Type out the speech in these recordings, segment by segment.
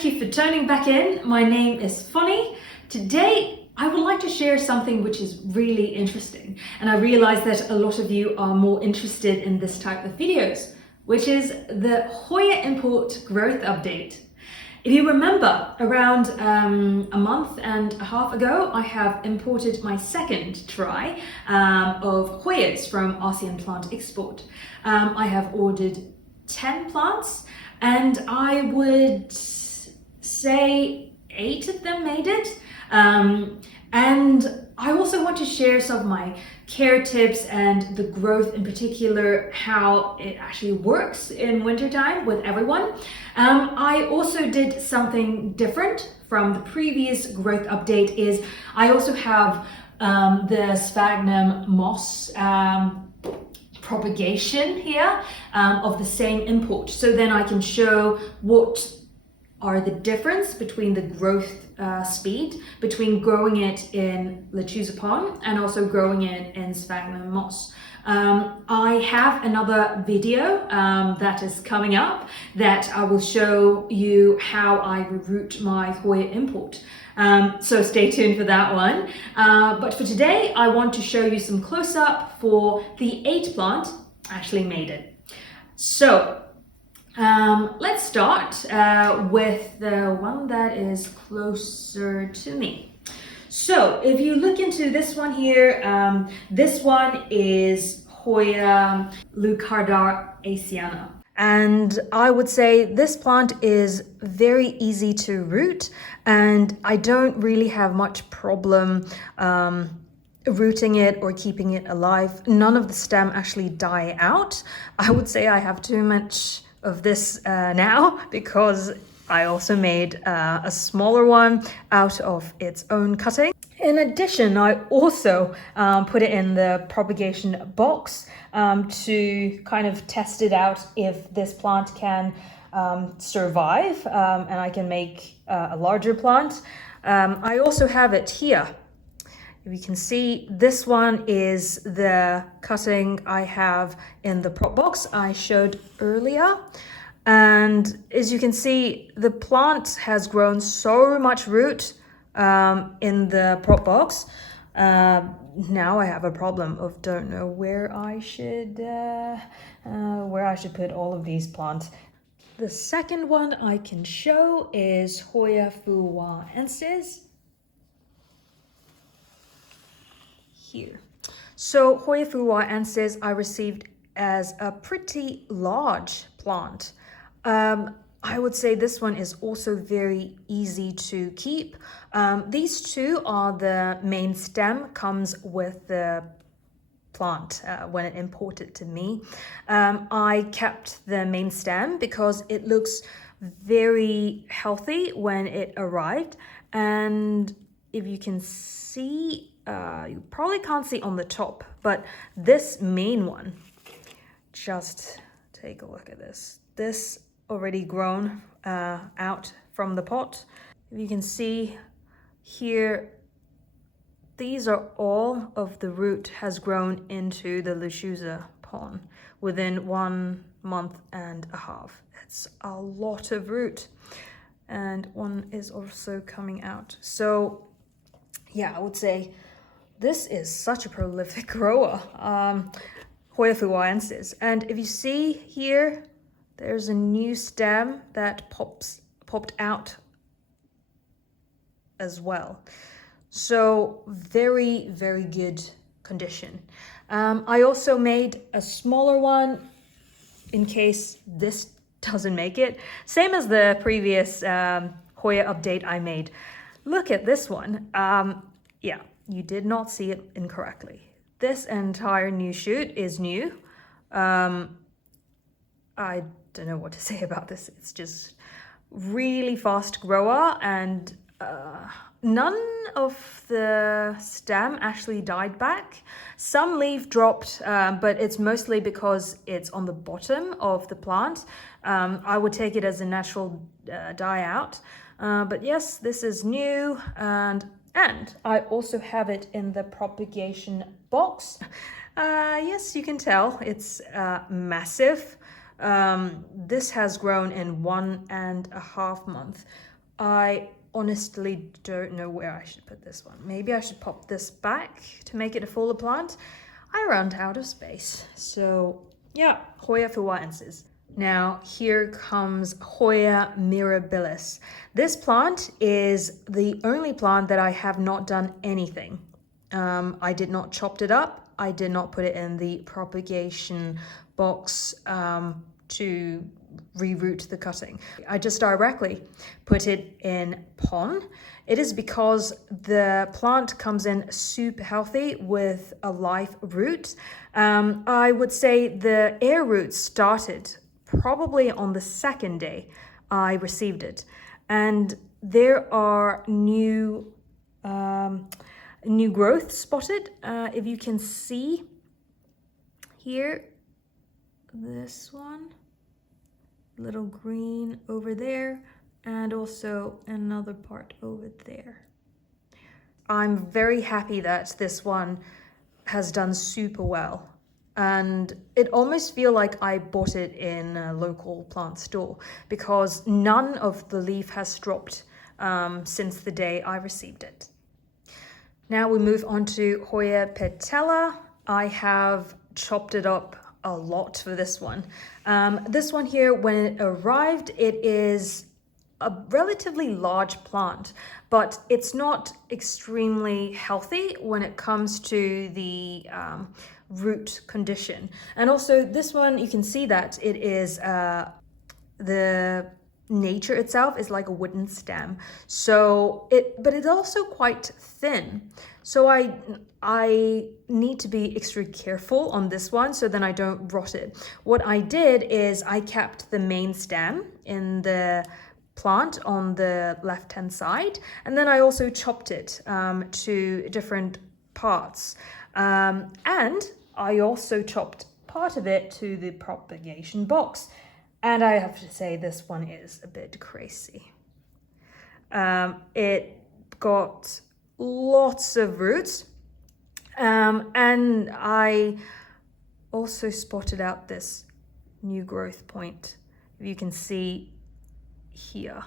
Thank you for turning back in. My name is Fonny. Today, I would like to share something which is really interesting. And I realize that a lot of you are more interested in this type of videos, which is the Hoya Import Growth Update. If you remember, around a month and a half ago, I have imported my second try of Hoyas from Asean Plant Export. I have ordered 10 plants, and I would say 8 of them made it. And I also want to share some of my care tips and the growth in particular, how it actually works in wintertime with everyone. I also did something different from the previous growth update. Is I also have the Sphagnum moss propagation here of the same import. So then I can show what are the difference between the growth speed between growing it in lechuza pond and also growing it in Sphagnum moss. I have another video that is coming up that I will show you how I root my Hoya import. So stay tuned for that one. But for today, I want to show you some close-up for the 8 plant actually made it. So let's start with the one that is closer to me. So if you look into this one here, this one is Hoya Lucardenasiana. And I would say this plant is very easy to root, and I don't really have much problem rooting it or keeping it alive. None of the stem actually die out. I would say I have too much of this now because I also made a smaller one out of its own cutting. In addition, I also put it in the propagation box to kind of test it out if this plant can survive and I can make a larger plant. I also have it here. If you can see, this one is the cutting I have in the prop box I showed earlier. And as you can see, the plant has grown so much root in the prop box. Now I have a problem of don't know where I should put all of these plants. The second one I can show is Hoya Phuwuaensis. Here. So Hoya Phuwuaensis I received as a pretty large plant. I would say this one is also very easy to keep. These two are the main stem, comes with the plant when it imported to me. I kept the main stem because it looks very healthy when it arrived. And if you can see, you probably can't see on the top, but this main one, just take a look at this. This already grown out from the pot. If you can see here, these are all of the root has grown into the lechuza pond within 1 month and a half. It's a lot of root, and one is also coming out. So yeah, I would say this is such a prolific grower, Hoya Phuwuaensis. And if you see here, there's a new stem that popped out as well. So very, very good condition. I also made a smaller one in case this doesn't make it. Same as the previous Hoya update I made. Look at this one. Yeah, you did not see it incorrectly. This entire new shoot is new. I don't know what to say about this. It's just really fast grower, and none of the stem actually died back. Some leaf dropped, but it's mostly because it's on the bottom of the plant. I would take it as a natural die out. But yes, this is new, and I also have it in the propagation box. Yes, you can tell it's massive. This has grown in 1.5 months. I honestly don't know where I should put this one. Maybe I should pop this back to make it a fuller plant. I ran out of space. So yeah, Hoya Phuwuaensis. Now here comes Hoya Mirabilis. This plant is the only plant that I have not done anything. I did not chop it up. I did not put it in the propagation box to reroot the cutting. I just directly put it in pon. It is because the plant comes in super healthy with a live root. I would say the air roots started probably on the second day I received it, and there are new growth spotted. If you can see here, this one, little green over there, and also another part over there. I'm very happy that this one has done super well, and it almost feels like I bought it in a local plant store because none of the leaf has dropped since the day I received it. Now we move on to Hoya Patella. I have chopped it up a lot for this one. This one here, when it arrived, it is a relatively large plant, but it's not extremely healthy when it comes to the root condition. And also this one, you can see that it is the nature itself is like a wooden stem, but it's also quite thin, so I need to be extra careful on this one so then I don't rot it. What I did is I kept the main stem in the plant on the left hand side, and then I also chopped it to different parts, and I also chopped part of it to the propagation box. And I have to say, this one is a bit crazy. It got lots of roots, and I also spotted out this new growth point, if you can see here.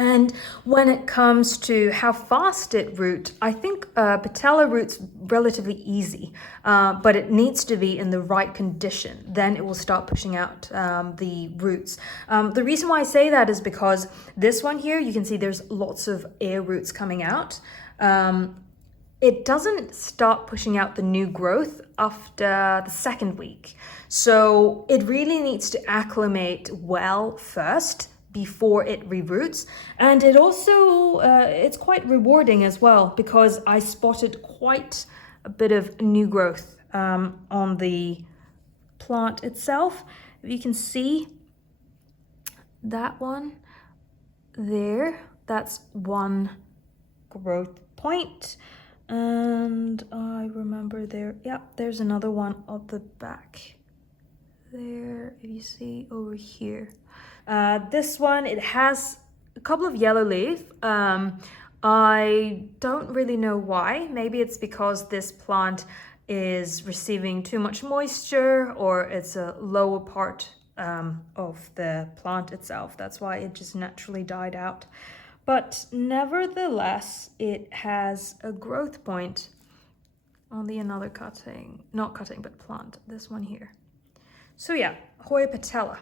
And when it comes to how fast it roots, I think Patella roots relatively easy, but it needs to be in the right condition. Then it will start pushing out the roots. The reason why I say that is because this one here, you can see there's lots of air roots coming out. It doesn't start pushing out the new growth after the second week. So it really needs to acclimate well first before it reroots. And it also, it's quite rewarding as well because I spotted quite a bit of new growth on the plant itself. If you can see that one there, that's one growth point. And I remember there, yeah, there's another one at the back there, if you see over here. This one, it has a couple of yellow leaves. I don't really know why. Maybe it's because this plant is receiving too much moisture, or it's a lower part of the plant itself. That's why it just naturally died out. But nevertheless, it has a growth point on the another cutting, not cutting, but plant, this one here. So yeah, Hoya Patella.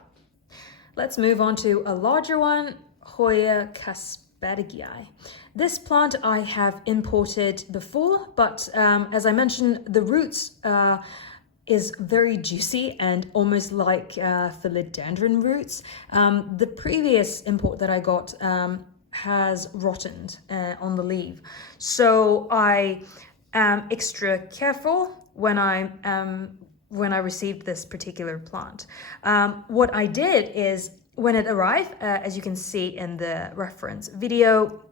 Let's move on to a larger one, Hoya Kastbergii. This plant I have imported before, but as I mentioned, the roots is very juicy and almost like philodendron roots. The previous import that I got has rotted on the leaf. So I am extra careful when I received this particular plant. What I did is, when it arrived, as you can see in the reference video,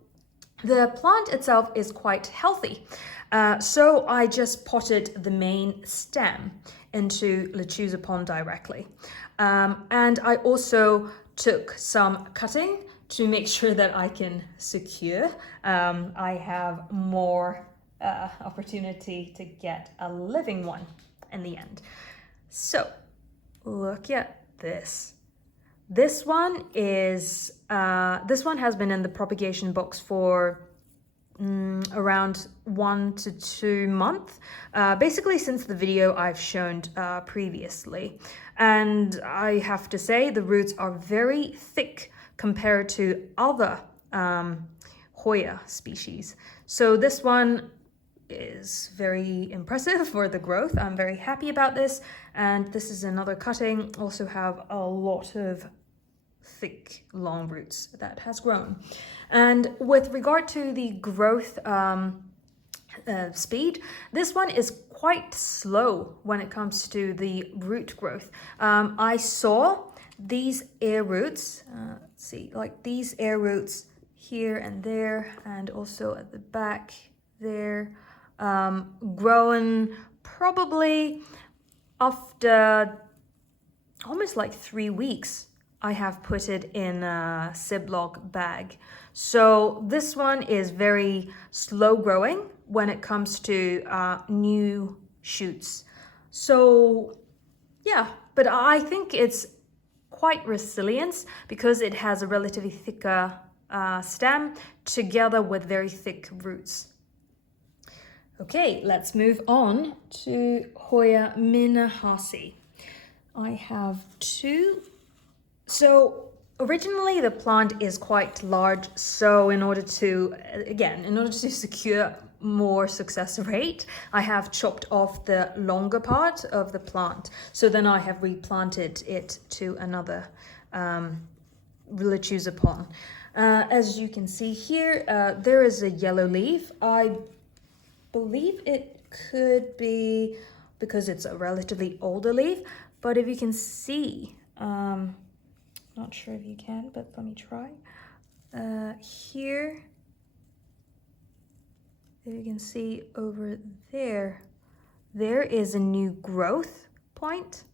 the plant itself is quite healthy. So I just potted the main stem into lechuza pond directly. And I also took some cutting to make sure that I can secure. I have more opportunity to get a living one in the end. So look at this. This one has been in the propagation box for around 1 to 2 months, basically since the video I've shown previously. And I have to say the roots are very thick compared to other Hoya species. So this one is very impressive for the growth. I'm very happy about this. And this is another cutting, also have a lot of thick long roots that has grown. And with regard to the growth speed, this one is quite slow when it comes to the root growth. I saw these air roots, let's see, like these air roots here and there, and also at the back there, growing probably after almost like 3 weeks. I have put it in a Ziploc bag. So this one is very slow growing when it comes to new shoots. So yeah, but I think it's quite resilient because it has a relatively thicker stem together with very thick roots. Okay, let's move on to Hoya Minahassae. I have two. So originally the plant is quite large, so in order to secure more success rate, I have chopped off the longer part of the plant. So then I have replanted it to another Lechuza. As you can see here, there is a yellow leaf. I believe it could be because it's a relatively older leaf, but if you can see, not sure if you can, but let me try. Here, if you can see over there, there is a new growth point.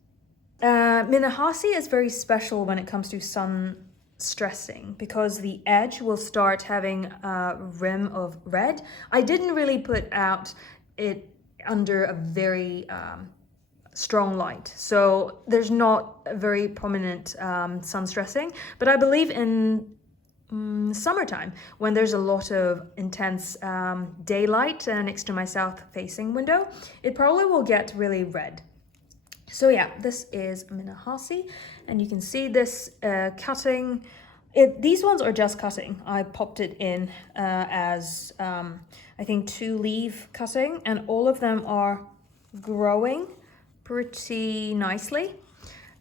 Minahassae is very special when it comes to sun stressing because the edge will start having a rim of red. I didn't really put out it under a very strong light, so there's not a very prominent sun stressing, but I believe in summertime when there's a lot of intense daylight next to my south facing window, it probably will get really red. So yeah, this is Minahassae, and you can see this cutting. These ones are just cutting. I popped it in as I think 2-leaf cutting, and all of them are growing pretty nicely.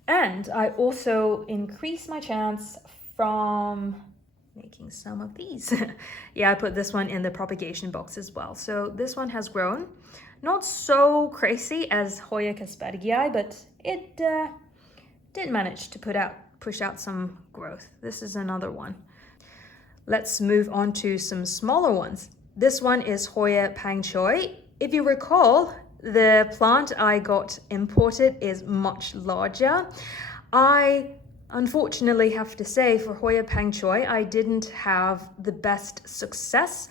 And I also increase my chance from making some of these. Yeah, I put this one in the propagation box as well. So this one has grown. Not so crazy as Hoya Kastbergii, but it did manage to push out some growth. This is another one. Let's move on to some smaller ones. This one is Hoya Panchoi. If you recall, the plant I got imported is much larger. I unfortunately have to say for Hoya Panchoi, I didn't have the best success.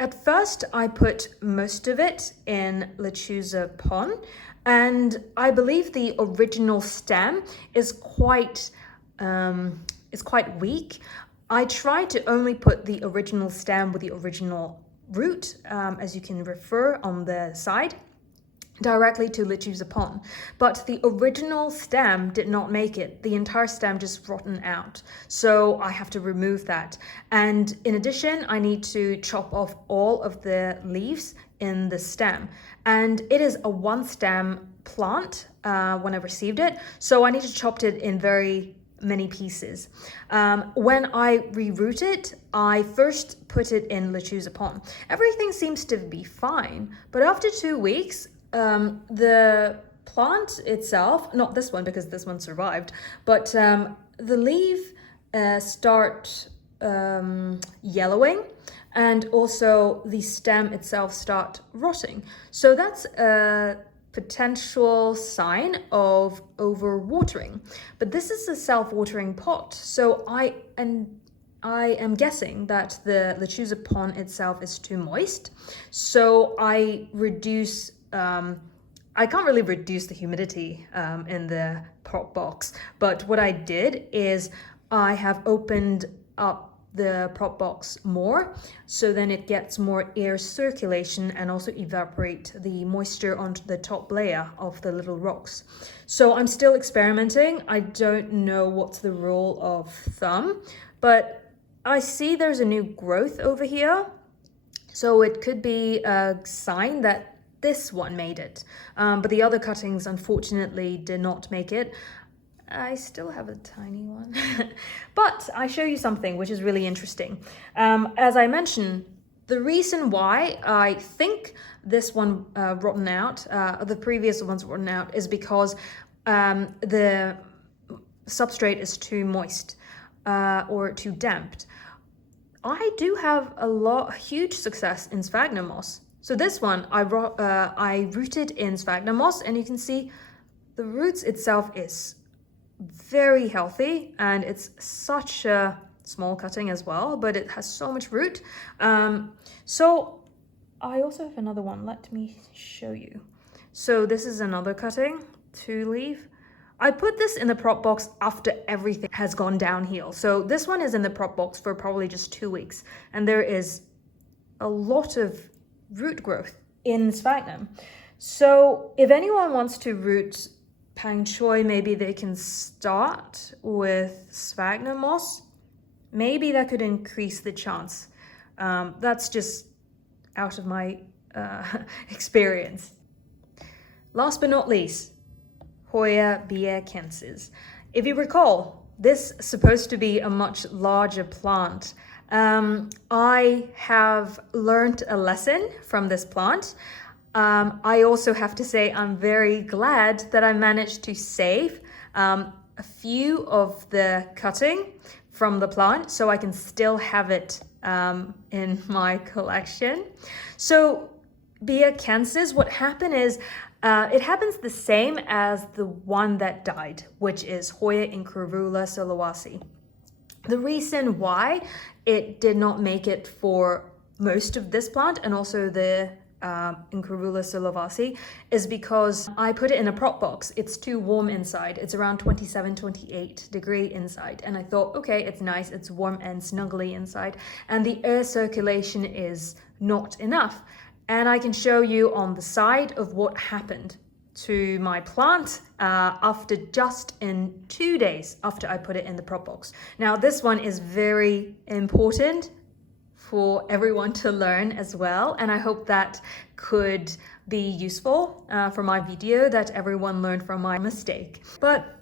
At first, I put most of it in Lechuza pon, and I believe the original stem is quite weak. I tried to only put the original stem with the original root, as you can refer on the side, directly to Lechuza pon, but the original stem did not make it. The entire stem just rotten out, so I have to remove that. And in addition, I need to chop off all of the leaves in the stem, and it is a 1-stem plant when I received it, so I need to chop it in very many pieces. When I reroot it, I first put it in Lechuza pon. Everything seems to be fine, but after 2 weeks, the plant itself, not this one because this one survived, but the leaf start yellowing, and also the stem itself start rotting. So that's a potential sign of overwatering. But this is a self-watering pot, so I am guessing that the Lechuza pon itself is too moist. So I reduce I can't really reduce the humidity in the prop box, but what I did is I have opened up the prop box more, so then it gets more air circulation and also evaporate the moisture onto the top layer of the little rocks. So I'm still experimenting. I don't know what's the rule of thumb, but I see there's a new growth over here. So it could be a sign that this one made it, but the other cuttings unfortunately did not make it. I still have a tiny one, but I show you something which is really interesting. As I mentioned, the reason why I think this one rotten out, the previous ones rotten out, is because the substrate is too moist or too damped. I do have huge success in sphagnum moss. So this one I rooted in sphagnum moss, and you can see the roots itself is very healthy, and it's such a small cutting as well, but it has so much root. So I also have another one. Let me show you. So this is another cutting, 2-leaf. I put this in the prop box after everything has gone downhill. So this one is in the prop box for probably just 2 weeks, and there is a lot of root growth in sphagnum. So if anyone wants to root Panchoi, maybe they can start with sphagnum moss. Maybe that could increase the chance. That's just out of my experience. Last but not least, Hoya Biakensis. If you recall, this is supposed to be a much larger plant. I have learned a lesson from this plant. I also have to say I'm very glad that I managed to save a few of the cutting from the plant, so I can still have it in my collection. So Biakensis, what happened is, it happens the same as the one that died, which is Hoya Incurvula Selawesi. The reason why it did not make it for most of this plant and also the Incurvula Selawesi is because I put it in a prop box. It's too warm inside. It's around 27-28 degree inside, and I thought, okay, it's nice, it's warm and snuggly inside, and the air circulation is not enough. And I can show you on the side of what happened to my plant after just in 2 days after I put it in the prop box. Now this one is very important for everyone to learn as well, and I hope that could be useful for my video, that everyone learned from my mistake. But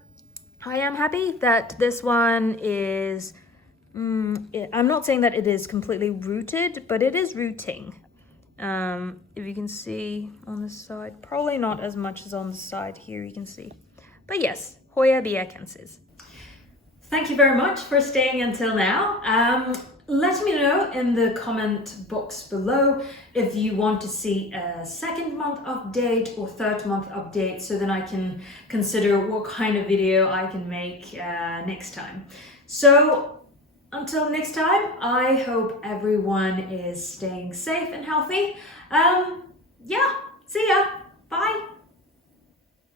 I am happy that this one is, I'm not saying that it is completely rooted, but it is rooting. If you can see on the side, probably not as much as on the side here, you can see. But yes, Hoya Biakensis. Thank you very much for staying until now. Let me know in the comment box below if you want to see a second month update or third month update, so then I can consider what kind of video I can make next time. So until next time, I hope everyone is staying safe and healthy. Yeah, see ya. Bye.